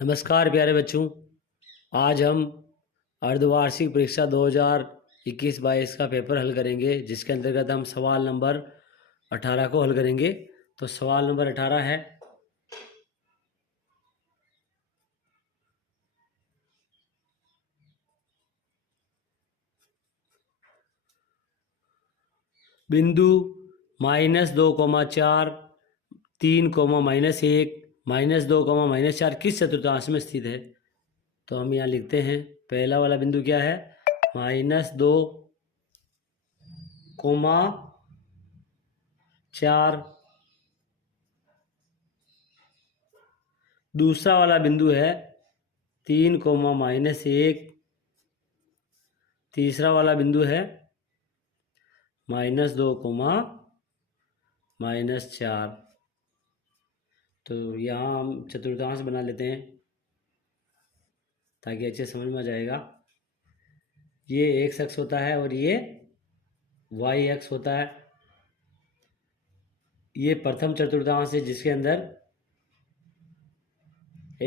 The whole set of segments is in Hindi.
नमस्कार प्यारे बच्चों। आज हम अर्धवार्षिक परीक्षा 2021-22 का पेपर हल करेंगे, जिसके अंतर्गत हम सवाल नंबर 18 को हल करेंगे। तो सवाल नंबर 18 है, बिंदु -2,4 3, -1 -2, -4 किस चतुर्थांश में स्थित है। तो हम यहाँ लिखते हैं, पहला वाला बिंदु क्या है, -2,4। दूसरा वाला बिंदु है 3, तीसरा वाला बिंदु है -2, तो यहाँ हम चतुर्थांश बना लेते हैं ताकि अच्छे समझ में आ जाएगा। ये x अक्ष होता है और ये y अक्ष होता है। ये प्रथम चतुर्थांश है जिसके अंदर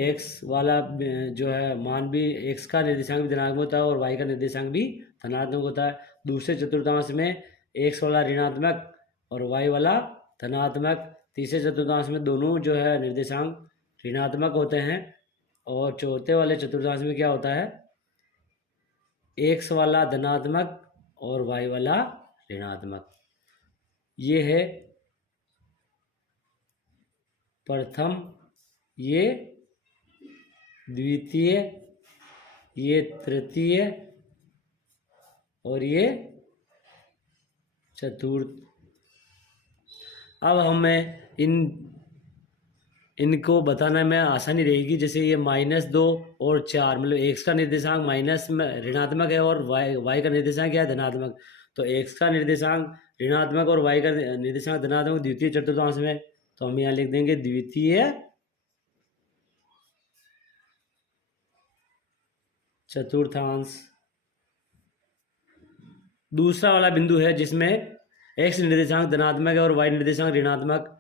x वाला जो है मान भी, x का निर्देशांक भी धनात्मक होता है और y का निर्देशांक भी धनात्मक होता है। दूसरे चतुर्थांश में x वाला ऋणात्मक और y वाला धनात्मक। तीसरे चतुर्थांश में दोनों जो है निर्देशांक ऋणात्मक होते हैं। और चौथे वाले चतुर्थांश में क्या होता है, x वाला धनात्मक और y वाला ऋणात्मक। ये है प्रथम, ये द्वितीय, ये तृतीय और ये चतुर्थ। अब हमें इनको बताने में आसानी रहेगी। जैसे ये -2 और 4, मतलब x का निर्देशांक माइनस में ऋणात्मक है और y का निर्देशांक क्या है, धनात्मक। तो x का निर्देशांक ऋणात्मक और y का निर्देशांक धनात्मक द्वितीय चतुर्थांश में। तो हम यहाँ लिख देंगे द्वितीय चतुर्थांश। दूसरा वाला बिंदु है जिसमें x निर्देशांक धनात्मक है और y निर्देशांक ऋणात्मक।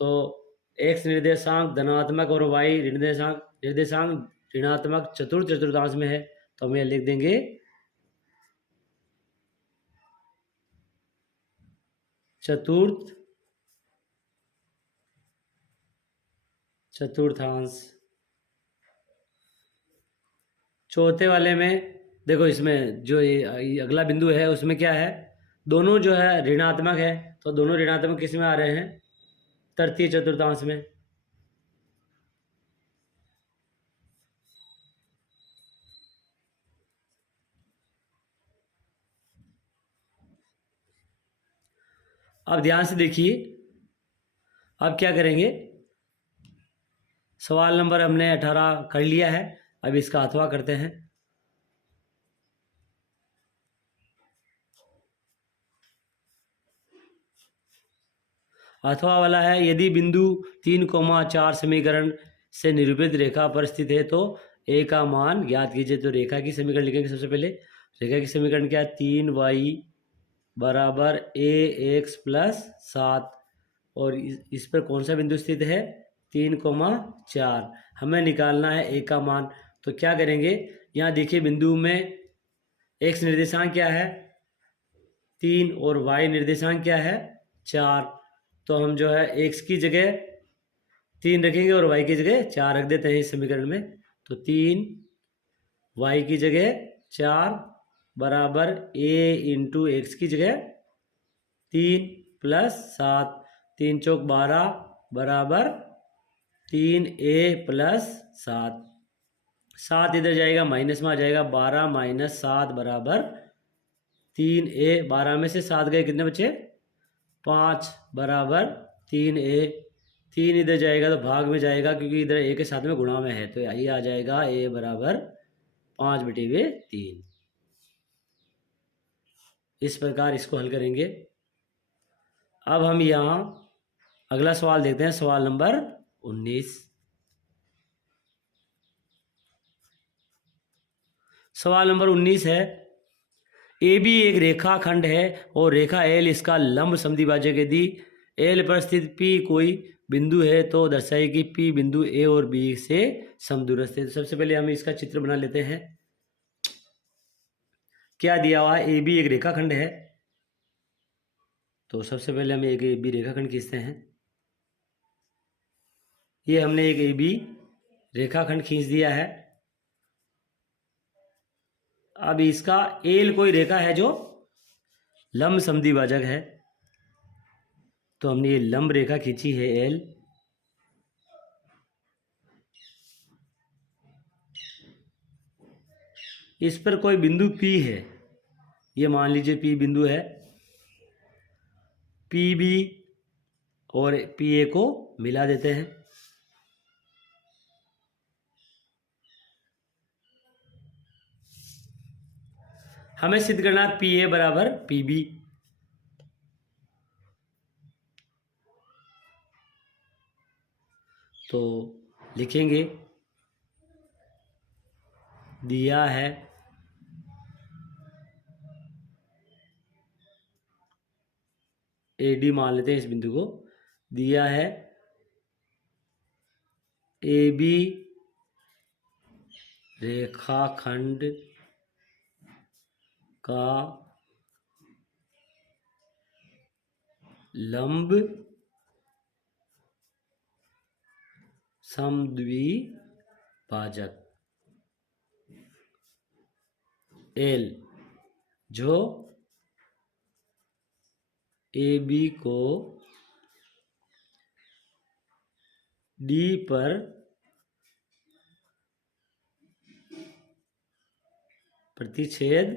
तो x निर्देशांक धनात्मक और y निर्देशांक ऋणात्मक चतुर्थ चतुर्थांश में है। तो हम यह लिख देंगे चतुर्थ चतुर्थांश। चौथे वाले में देखो, इसमें जो ये अगला बिंदु है उसमें क्या है, दोनों जो है ऋणात्मक है। तो दोनों ऋणात्मक किस में आ रहे हैं, तृतीय चतुर्थांश में। अब ध्यान से देखिए, अब क्या करेंगे, सवाल नंबर हमने 18 कर लिया है। अब इसका अथवा करते हैं। अथवा वाला है, यदि बिंदु 3, 4 समीकरण से निरूपित रेखा पर स्थित है तो a का मान ज्ञात कीजिए। तो रेखा की समीकरण लिखेंगे। सबसे पहले रेखा की समीकरण क्या है, 3y बराबर ax प्लस 7। और इस पर कौन सा बिंदु स्थित है, 3, 4। हमें निकालना है a का मान। तो क्या करेंगे, यहाँ देखिए बिंदु में x निर्देशांक क्या है, 3 और y निर्देशांक क्या है, 4। तो हम जो है x की जगह 3 रखेंगे और y की जगह 4 रख देते हैं इस समीकरण में। तो 3 y की जगह 4 बराबर a इंटू एक्स की जगह 3 प्लस 7, 3 चौक 12 बराबर 3a प्लस 7। 7 इधर जाएगा, माइनस में आ जाएगा, 12 माइनस 7 बराबर 3a। 12 में से 7 गए, कितने बचे, 5 बराबर 3a। 3 इधर जाएगा तो भाग में जाएगा, क्योंकि इधर a के साथ में गुणा में है। तो ये आ जाएगा a बराबर 5/3। इस प्रकार इसको हल करेंगे। अब हम यहाँ अगला सवाल देखते हैं, सवाल नंबर 19। सवाल नंबर 19 है, ए बी एक रेखाखंड है और रेखा एल इसका लंब समद्विभाजक। यदि एल पर स्थित पी कोई बिंदु है तो दर्शाइए कि पी बिंदु ए और बी से समदूरस्थ है। तो सबसे पहले हम इसका चित्र बना लेते हैं। क्या दिया हुआ है, ए बी एक रेखाखंड है। तो सबसे पहले हम एक ए बी रेखाखंड खींचते हैं। ये हमने एक ए बी रेखाखंड खींच दिया है। अब इसका एल कोई रेखा है जो लंब समद्विभाजक है, तो हमने ये लंब रेखा खींची है एल। इस पर कोई बिंदु P है, ये मान लीजिए P बिंदु है। PB और PA को मिला देते हैं। हमें सिद्ध करना PA बराबर PB। तो लिखेंगे, दिया है AD मान लेते हैं इस बिंदु को, दिया है AB रेखाखंड का लंब समद्विभाजक L जो AB को D पर प्रतिच्छेद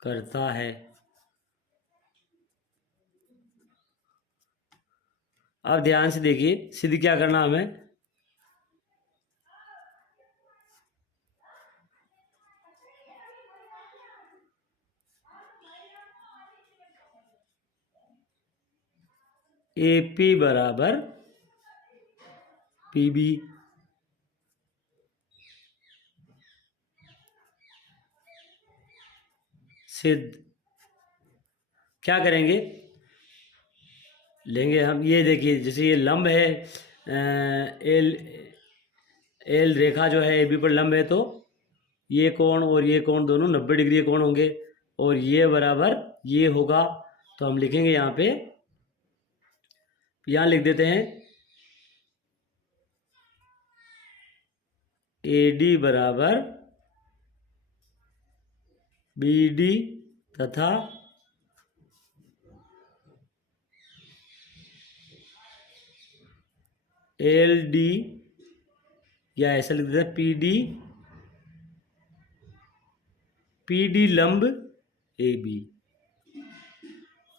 करता है। अब ध्यान से देखिए, सिद्ध क्या करना हमें, AP बराबर PB। सिद्ध। क्या करेंगे, लेंगे हम, ये देखिए जैसे ये लंब है, एल रेखा जो है AB पर लंब है, तो ये कोण और ये कोण दोनों 90 डिग्री के कोण होंगे, और ये बराबर ये होगा। तो हम लिखेंगे यहाँ पे, यहाँ लिख देते हैं AD बराबर BD तथा LD, या ऐसा लिख देते हैं PD लंब AB।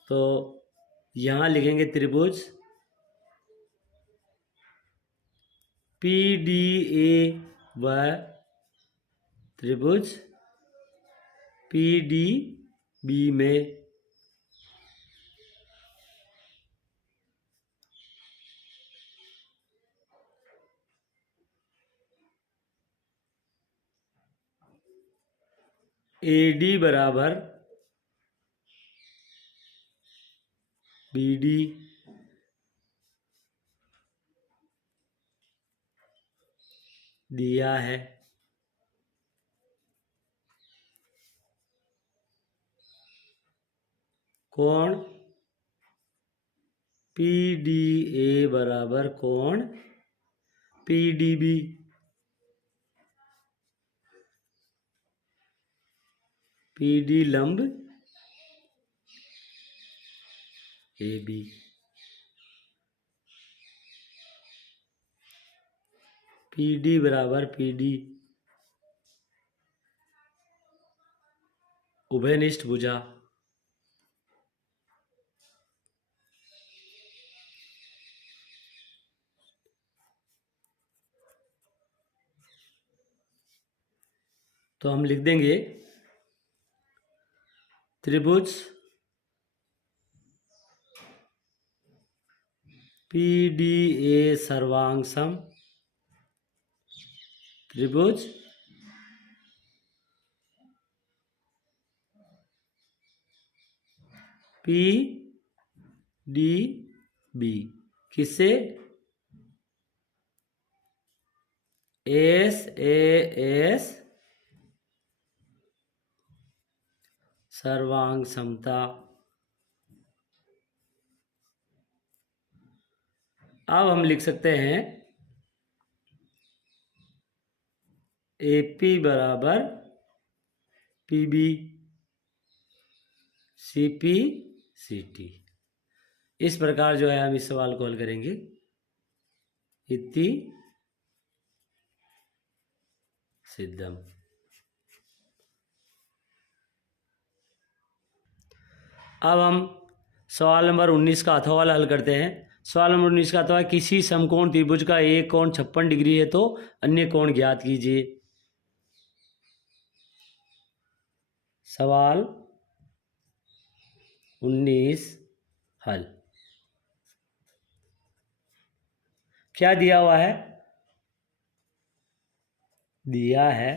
तो यहाँ लिखेंगे त्रिभुज PDA व त्रिभुज PDB में AD बराबर BD दिया है। कोण PDA बराबर कोण PDB। PD लंब AB। PD बराबर PD उभयनिष्ठ भुजा। तो हम लिख देंगे त्रिभुज PDA सर्वांग सम त्रिभुज पी डी बी, किससे? एस ए एस सर्वांग समता। अब हम लिख सकते हैं AP बराबर PB CP CT। इस प्रकार जो है हम इस सवाल को हल करेंगे। इति सिद्धम। अब हम सवाल नंबर 19 का अथवा वाला हल करते हैं। सवाल नंबर 19 का अथवा, किसी समकोण त्रिभुज का एक कोण 56 डिग्री है तो अन्य कोण ज्ञात कीजिए। सवाल 19 हल। क्या दिया हुआ है? दिया है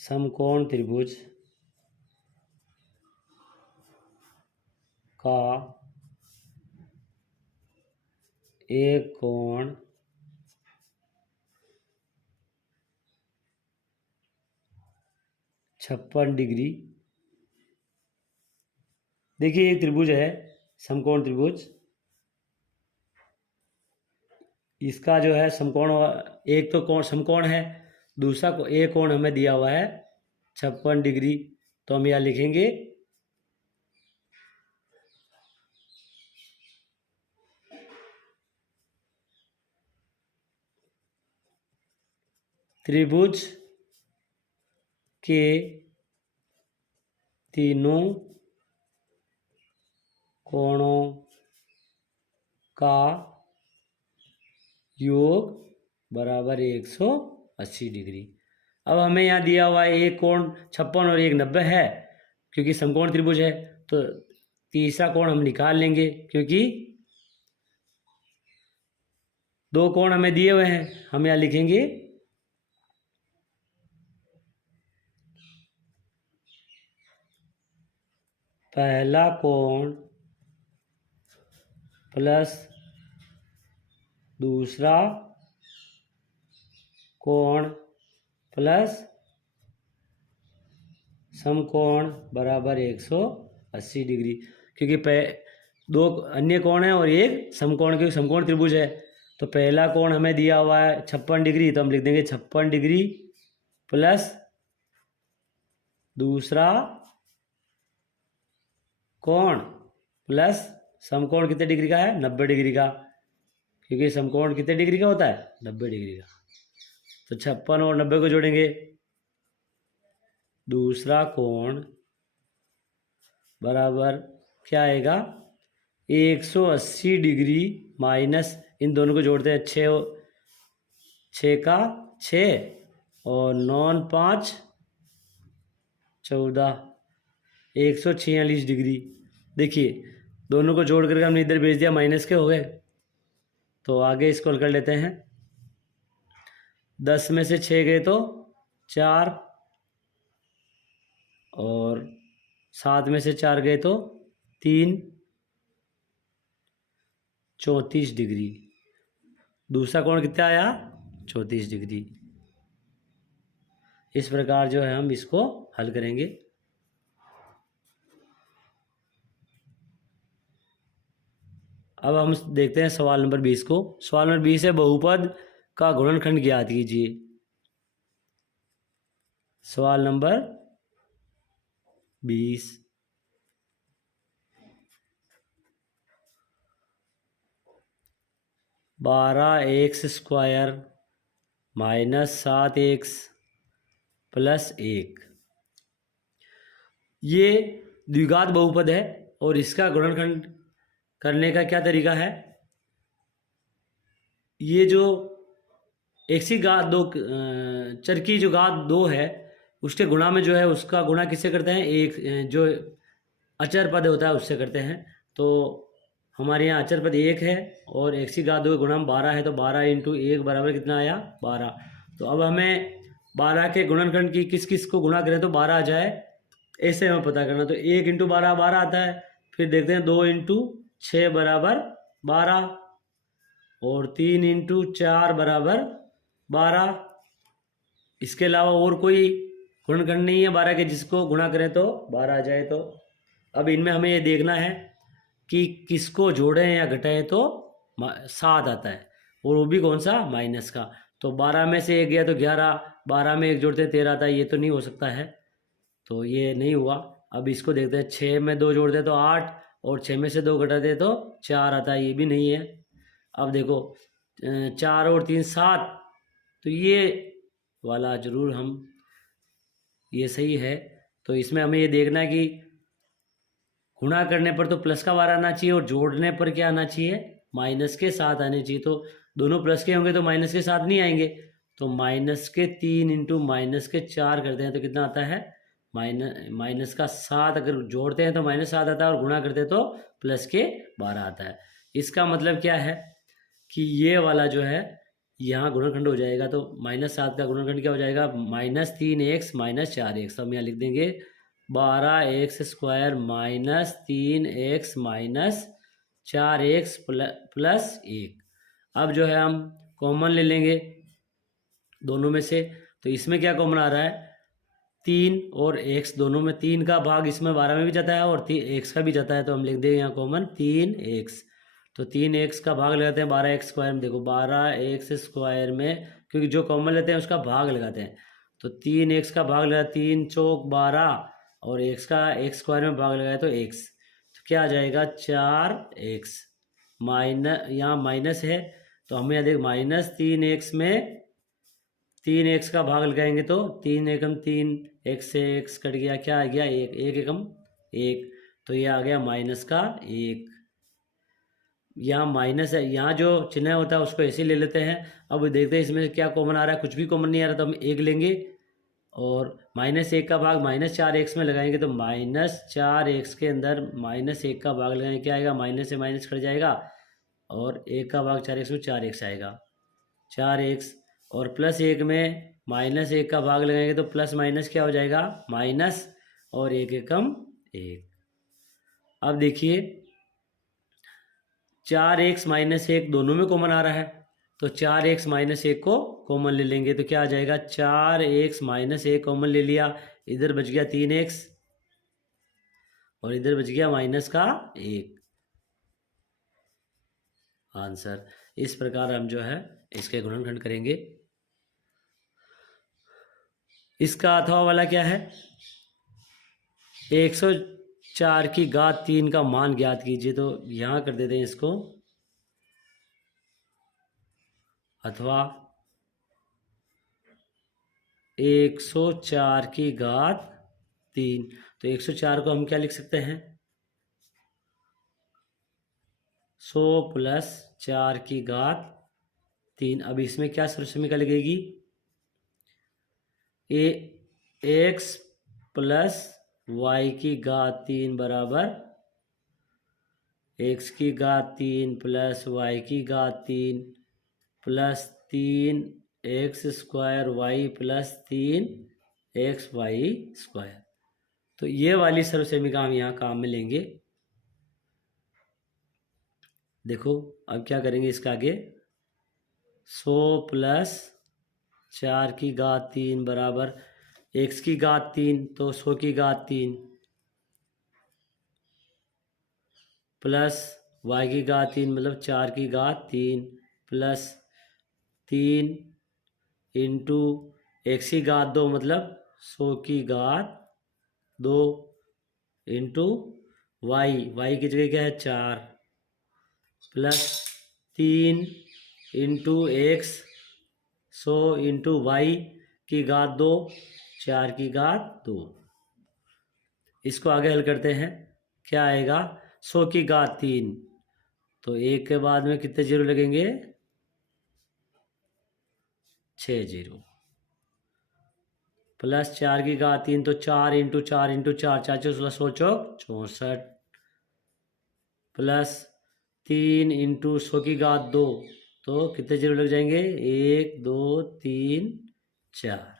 समकोण त्रिभुज का एक कोण 56 डिग्री। देखिए एक त्रिभुज है, समकोण त्रिभुज, इसका जो है समकोण, एक तो कोण समकोण है, दूसरा को एक कोण हमें दिया हुआ है 56 डिग्री। तो हम यहाँ लिखेंगे त्रिभुज के तीनों कोणों का योग बराबर 180 डिग्री। अब हमें यहाँ दिया हुआ है एक कोण 56 और एक 90 है, क्योंकि समकोण त्रिभुज है। तो तीसरा कोण हम निकाल लेंगे, क्योंकि दो कोण हमें दिए हुए हैं। हम यहाँ लिखेंगे पहला कोण प्लस दूसरा कोण प्लस समकोण बराबर 180 डिग्री, क्योंकि दो अन्य कोण है और एक समकोण, क्योंकि समकोण त्रिभुज है। तो पहला कोण हमें दिया हुआ है 56 डिग्री, तो हम लिख देंगे 56 डिग्री प्लस दूसरा कोण प्लस समकोण कितने डिग्री का है? 90 डिग्री का, क्योंकि समकोण कितने डिग्री का होता है? 90 डिग्री का। तो 56 और 90 को जोड़ेंगे, दूसरा कोण बराबर क्या आएगा? 180 डिग्री माइनस, इन दोनों को जोड़ते हैं, 6 का 6 और 9 5 14, 146 डिग्री। देखिए दोनों को जोड़ करके हमने इधर भेज दिया, माइनस के हो गए। तो आगे इसको हल कर लेते हैं। 10 में से 6 गए तो 4, और 7 में से 4 गए तो 3, 34 डिग्री। दूसरा कोण कितना आया? 34 डिग्री। इस प्रकार जो है हम इसको हल करेंगे। अब हम देखते हैं सवाल नंबर 20 को। सवाल नंबर 20 है, बहुपद का गुणनखंड ज्ञात कीजिए। सवाल number 20। (12x² minus 7x plus 1) ये द्विघात बहुपद है, और इसका गुणनखंड करने का क्या तरीका है? ये जो एक सी घात दो चर की जो घात 2 है, उसके गुणा में जो है उसका गुणा किससे करते हैं? एक जो अचर पद होता है उससे करते हैं। तो हमारे यहाँ अचर पद 1 है और x की घात 2 गुणा में 12 है, तो 12 × 1 बराबर कितना आया? 12। तो अब हमें 12 के गुणनखंड की किस किस को गुणा करें तो 12 आ जाए, ऐसे हमें पता करना। तो 1 इंटू 12 12 आता है। फिर देखते हैं 2 इंटू 6 बराबर 12 और 3 इंटू 4 बराबर 12। इसके अलावा और कोई गुणनखंड नहीं है 12 के जिसको गुणा करें तो 12 आ जाए। तो अब इनमें हमें ये देखना है कि किसको जोड़ें या घटाएं तो 7 आता है, और वो भी कौन सा, माइनस का। तो 12 में से 1 गया तो 11, 12 में 1 जोड़ते 13 आता है, ये तो नहीं हो सकता है, तो ये नहीं हुआ। अब इसको देखते हैं, 6 में 2 जोड़ते तो 8 और 6 में से 2 घटाते तो 4 आता है, ये भी नहीं है। अब देखो 4 और 3 7, तो ये वाला जरूर हम, ये सही है। तो इसमें हमें ये देखना है कि गुणा करने पर तो प्लस का 12 आना चाहिए और जोड़ने पर क्या आना चाहिए, माइनस के 7 आने चाहिए। तो दोनों प्लस के होंगे तो माइनस के 7 नहीं आएंगे। तो माइनस के 3 इंटू माइनस के 4 करते हैं तो कितना आता है, माइनस का 7। अगर जोड़ते हैं तो माइनस 7 आता है और गुणा करते हैं तो प्लस के 12 आता है। इसका मतलब क्या है कि ये वाला जो है यहाँ गुणनखंड हो जाएगा। तो -7 का गुणनखंड क्या हो जाएगा, -3x -4x। तो हम यहाँ लिख देंगे 12x square -3x -4x plus 1। अब जो है हम कॉमन ले लेंगे दोनों में से। तो इसमें क्या कॉमन आ रहा है, 3 और x, दोनों में 3 का भाग इसमें 12 में भी जाता है और x का भी जाता है। तो हम लिख देंगे यहाँ कॉमन 3x। तो 3x का भाग लगाते हैं 12x स्क्वायर में। देखो 12x स्क्वायर में, क्योंकि जो कॉमन लेते हैं उसका भाग लगाते हैं, तो 3x का भाग लगा, 3 चौक 12 और x का x स्क्वायर में भाग लगाए तो x। तो क्या आ जाएगा 4x माइनस, यहाँ माइनस है तो हमें यहाँ देख -3x में 3x का भाग लगाएंगे तो 3 एकम 3, x से x कट गया, क्या आ गया 1, 1 एकम 1, तो ये आ गया माइनस का 1। यहाँ माइनस है, यहाँ जो चिन्ह होता है उसको ऐसे ले लेते हैं। अब देखते हैं इसमें क्या कॉमन आ रहा है, कुछ भी कॉमन नहीं आ रहा तो हम 1 लेंगे और -1 का भाग -4x में लगाएंगे तो -4x के अंदर -1 का भाग लगाएंगे, क्या आएगा, माइनस से माइनस कट जाएगा और 1 का भाग 4x में 4x आएगा, 4x और +1 में -1 का भाग लगाएंगे तो प्लस माइनस क्या हो जाएगा, माइनस और 1 एकम 1। अब देखिए 4x -1 दोनों में कॉमन आ रहा है, तो 4x -1 को कॉमन ले लेंगे तो क्या आ जाएगा, 4x -1 कॉमन ले लिया, इधर बच गया 3x और इधर बच गया -1 आंसर। इस प्रकार हम जो है इसके गुणनखंड करेंगे। इसका अथवा वाला क्या है, 104 की घात 3 का मान ज्ञात कीजिए। तो यहाँ कर देते हैं इसको, अथवा 104 की घात 3। तो 104 को हम क्या लिख सकते हैं, 100 + 4 की घात 3। अब इसमें क्या समीकरण लगेगी, x + y की घात 3 बराबर x की घात 3 + y की घात 3 + 3x square y + 3xy square. तो ये वाली सर्व समीकरण हम यहाँ काम में लेंगे। देखो अब क्या करेंगे, इसका आगे 100 + 4 की घात 3 बराबर x की घात 3 तो 100 की घात 3 प्लस y की घात 3 मतलब 4 की घात 3 प्लस 3 इंटू x की घात 2 मतलब 100 की घात 2 इंटू y की जगह क्या है 4 plus 3 into x 100 into y की घात 2 4 की घात 2। इसको आगे हल करते हैं, क्या आएगा 100 की घात 3, तो 1 के बाद में कितने जीरो लगेंगे, 6 जीरो, प्लस 4 की घात 3 तो 4 इंटू 4 इंटू 4 4 16 100 चौक 64 प्लस 3 इंटू 100 की घात 2 तो कितने जीरो लग जाएंगे, 1 2 3 4।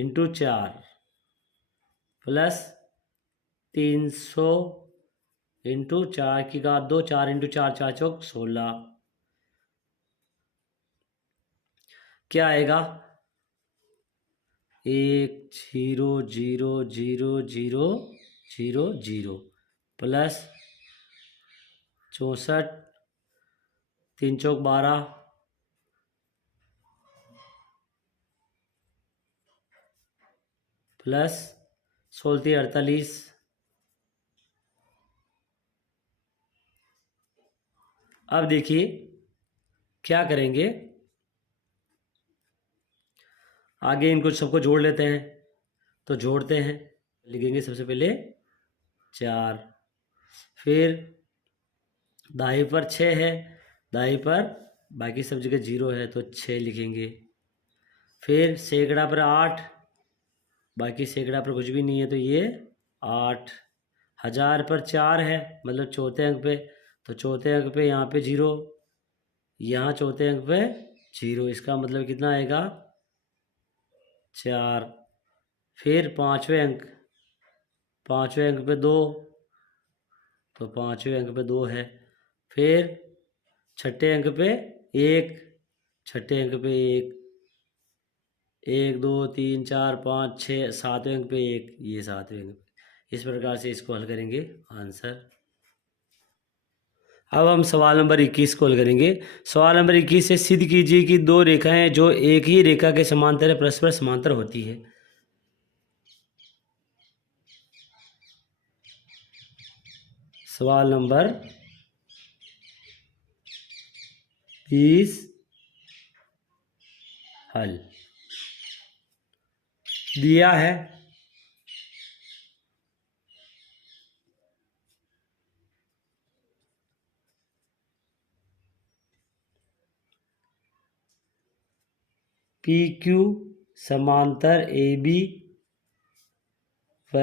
इंटू 4 प्लस 300 इंटू 4 की घात 2, 4 इंटू 4, 4 चौक 16। क्या आएगा? 1 0 0 0 0 0 प्लस 64, 3 चौक 12 प्लस 16 48। अब देखिए क्या करेंगे, आगे इनको सबको जोड़ लेते हैं। तो जोड़ते हैं, लिखेंगे सबसे पहले 4, फिर दाई पर 6 है, दाई पर बाकी सब जगह 0 है तो 6 लिखेंगे। फिर सैकड़ा पर 8, बाकी सैकड़ा पर कुछ भी नहीं है तो ये 8। 1000 पर 4 है, मतलब चौथे अंक पे, तो चौथे अंक पे यहाँ पे 0, यहाँ चौथे अंक पे 0, इसका मतलब कितना आएगा? 4। फिर पाँचवें अंक पे 2, तो पाँचवें अंक पे 2 है। फिर छठे अंक पे 1, छठे अंक पे 1, 1 2 3 4 5 6, सातवें अंक पे 1, ये सातवें अंक पे। इस प्रकार से इसको हल करेंगे आंसर। अब हम सवाल नंबर 21 को हल करेंगे। सवाल नंबर 21 से सिद्ध कीजिए कि दो रेखाएं जो एक ही रेखा के समांतर परस्पर समांतर होती है। सवाल नंबर 20 हल दिया है। पी क्यू समांतर ए बी व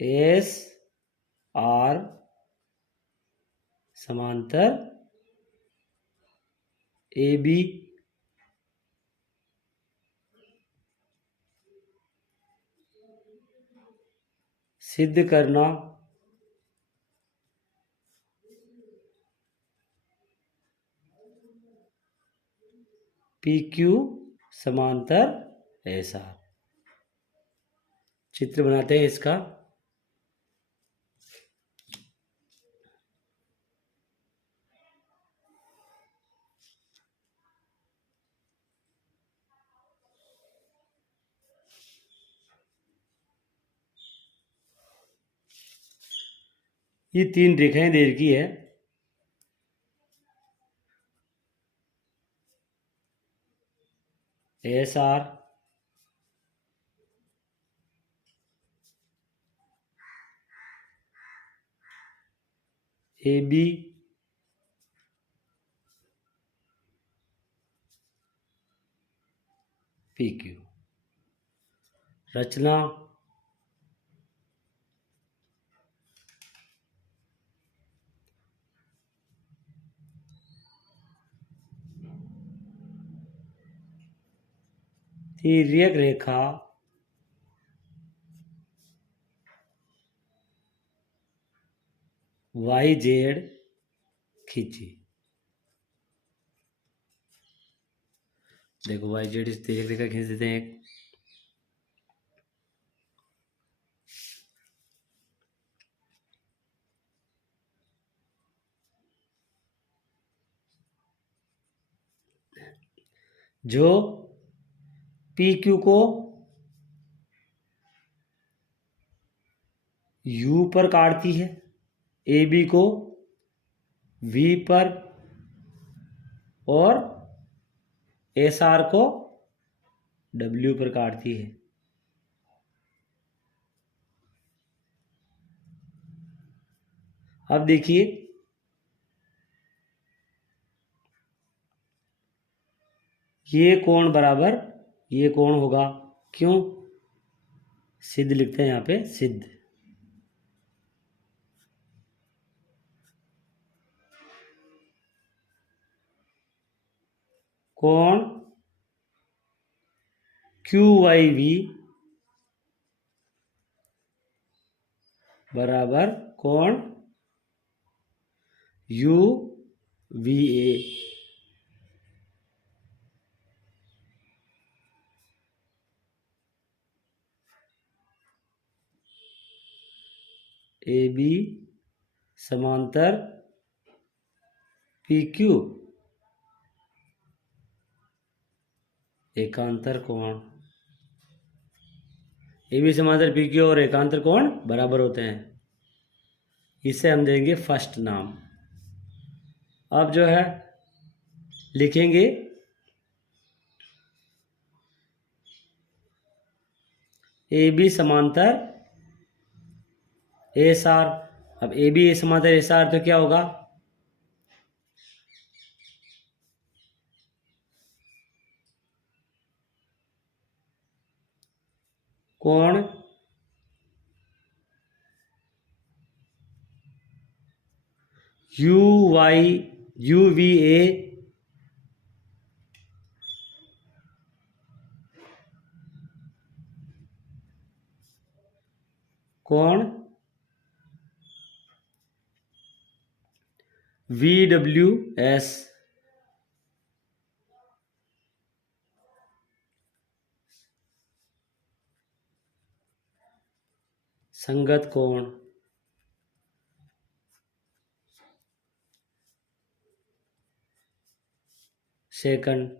एस आर समांतर ए बी सिद्ध करना पी क्यू समांतर एस आर। चित्र बनाते हैं इसका। ये 3 रेखाएं दे रखी है। S R, A B, P Q. रचना तिर्यक रेखा वाई जेड खींची। देखो वाई जेड इस तिर्यक रेखा खींच देते हैं एक। जो पी क्यू को यू पर काटती है, ए बी को वी पर और एस आर को डब्ल्यू पर काटती है। अब देखिए ये कोण बराबर ये कोण होगा। क्यों? सिद्ध लिखते हैं यहाँ पे, सिद्ध। कोण QYV बराबर कोण UVA। AB समांतर PQ एकांतर कोण। AB समांतर PQ और एकांतर कोण बराबर होते हैं। इसे हम देंगे फर्स्ट नाम। अब जो है लिखेंगे AB समांतर ASR। अब AB समांतर ASR तो क्या होगा, कोण UVA कोण VWS संगत कोण। सेकंड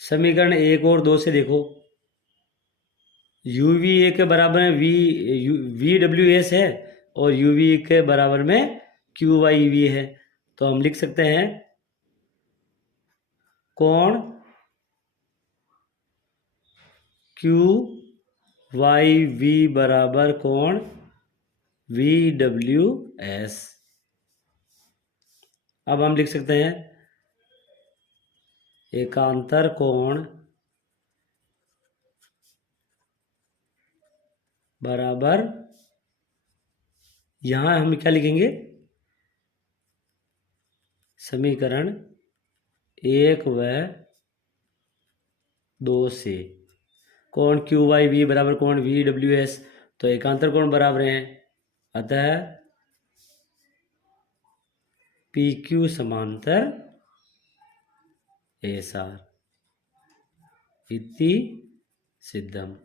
समीकरण 1 और 2 से देखो, UVA के बराबर में VWS है और UV के बराबर में QYV है। तो हम लिख सकते हैं कोण QYV बराबर कोण VWS। अब हम लिख सकते हैं एकांतर कोण बराबर, यहां हम क्या लिखेंगे, समीकरण 1 व 2 से कोण QYV बराबर कोण VWS, तो एकांतर कोण बराबर हैं, अतः PQ समांतर ASR इति सिद्धम।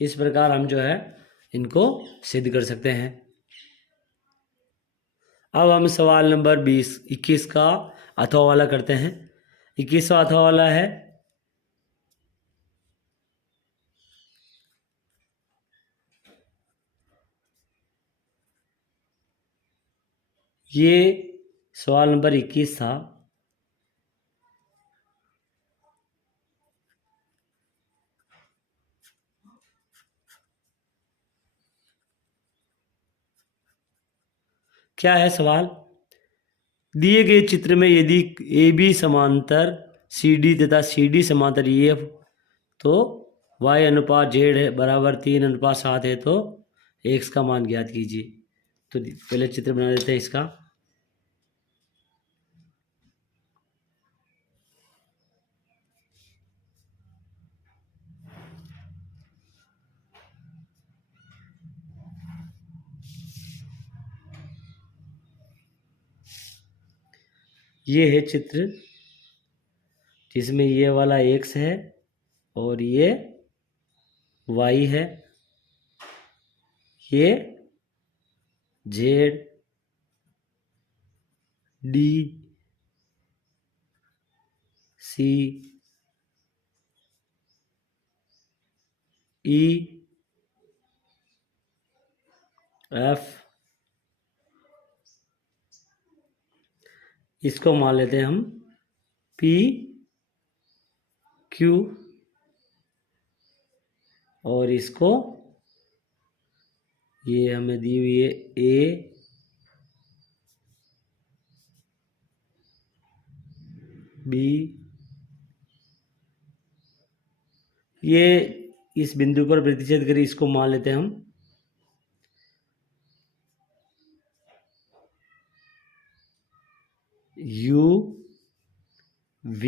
इस प्रकार हम जो है इनको सिद्ध कर सकते हैं। अब हम सवाल नंबर 21 का अथवा वाला करते हैं। 21वां अथवा वाला है, ये सवाल नंबर 21 था। क्या है सवाल, दिए गए चित्र में यदि AB समांतर CD तथा CD समांतर EF तो Y अनुपात Z है बराबर 3:7 है, तो X का मान ज्ञात कीजिए। तो पहले चित्र बना देते हैं इसका। ये है चित्र जिसमें ये वाला X है और ये Y है, ये Z D C E F, इसको मान लेते हैं हम P Q और इसको ये हमें दी हुई है A B, ये इस बिंदु पर प्रतिच्छेद करें, इसको मान लेते हैं हम U V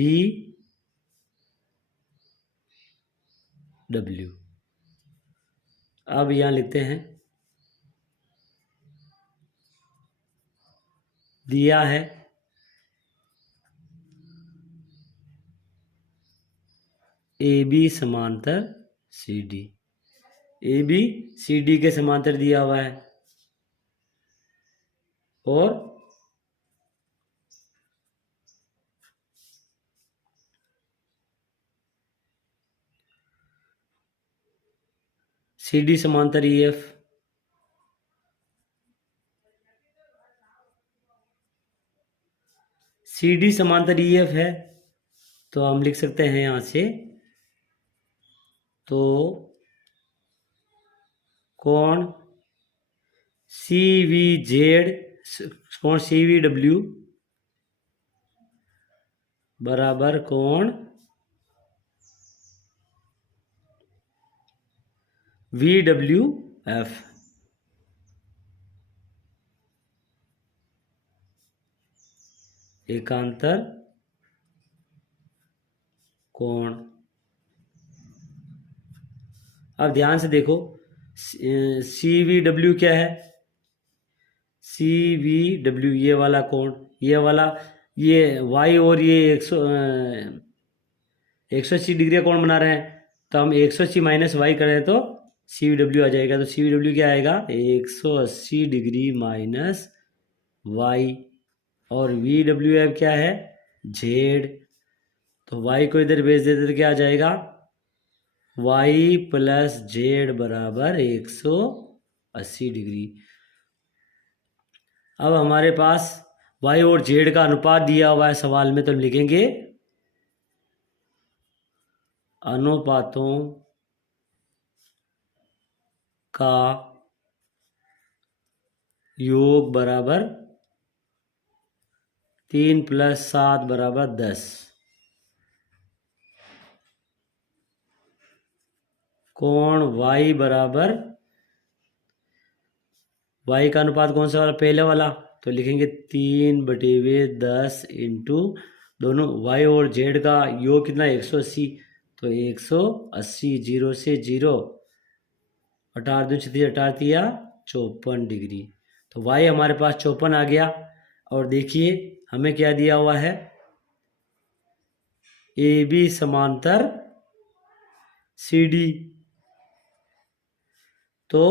डब्ल्यू। अब यहाँ लिखते हैं, दिया है ए बी समांतर C D. A B C D के समांतर दिया हुआ है और सी डी समांतर ई एफ। सी डी समांतर ई एफ है तो हम लिख सकते हैं यहां से, तो कोण सी वी जेड, कोण सी वी डब्ल्यू बराबर कोण वी डब्ल्यू एफ। एकांतर कोण। अब ध्यान से देखो, सी वी डब्ल्यू क्या है, सी वी डब्ल्यू ये वाला कोण, ये वाला, ये वाई और ये 180 डिग्री का कोण बना रहे हैं, तो हम 180 माइनस वाई करें तो सी वी डब्ल्यू आ जाएगा। तो सी वी डब्ल्यू क्या आएगा, 180 डिग्री माइनस वाई, और वी डब्ल्यू एफ क्या है, जेड। तो वाई को इधर भेज देते तो क्या आ जाएगा, वाई प्लस जेड बराबर 180 डिग्री। अब हमारे पास वाई और जेड का अनुपात दिया हुआ है सवाल में, तो हम लिखेंगे अनुपातों का योग बराबर 3 + 7 = 10। कोण y बराबर, y का अनुपात कौन सा वाला, पहले वाला, तो लिखेंगे 3/10 इंटू दोनों y और z का योग कितना, 180, तो 180, 0 से 0, 18 दूनी 36, 18 तिया 54 डिग्री। तो y हमारे पास 54 आ गया। और देखिए हमें क्या दिया हुआ है, ए बी समांतर सी डी, तो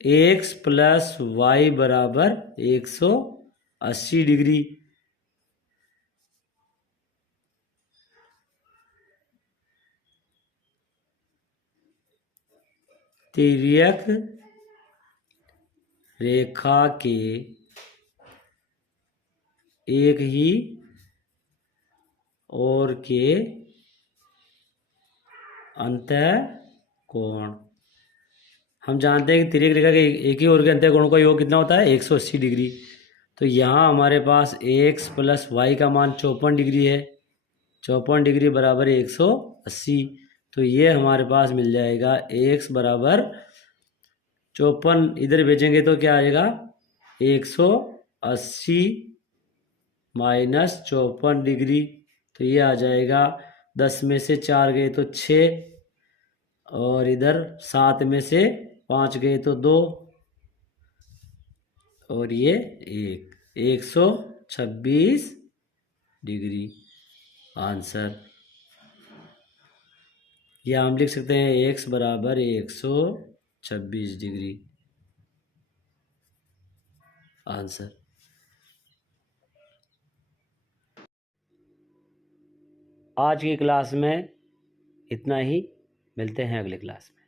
x + y बराबर 180 डिग्री। तिर्यक रेखा के एक ही ओर के अंतः कोण। हम जानते हैं कि तिर्यक रेखा के एक ही ओर के अंतः कोण का योग कितना होता है, 180 डिग्री। तो यहाँ हमारे पास x + y का मान 54 डिग्री है, 54 डिग्री बराबर 180। तो ये हमारे पास मिल जाएगा x बराबर 54, इधर भेजेंगे तो क्या आएगा, 180 माइनस 54 डिग्री, तो ये आ जाएगा 10 में से 4 गए तो 6, और इधर 7 में से 5 गए तो 2, और ये 126 डिग्री आंसर। या हम लिख सकते हैं x बराबर 126 डिग्री आंसर। आज की क्लास में इतना ही, मिलते हैं अगले क्लास में।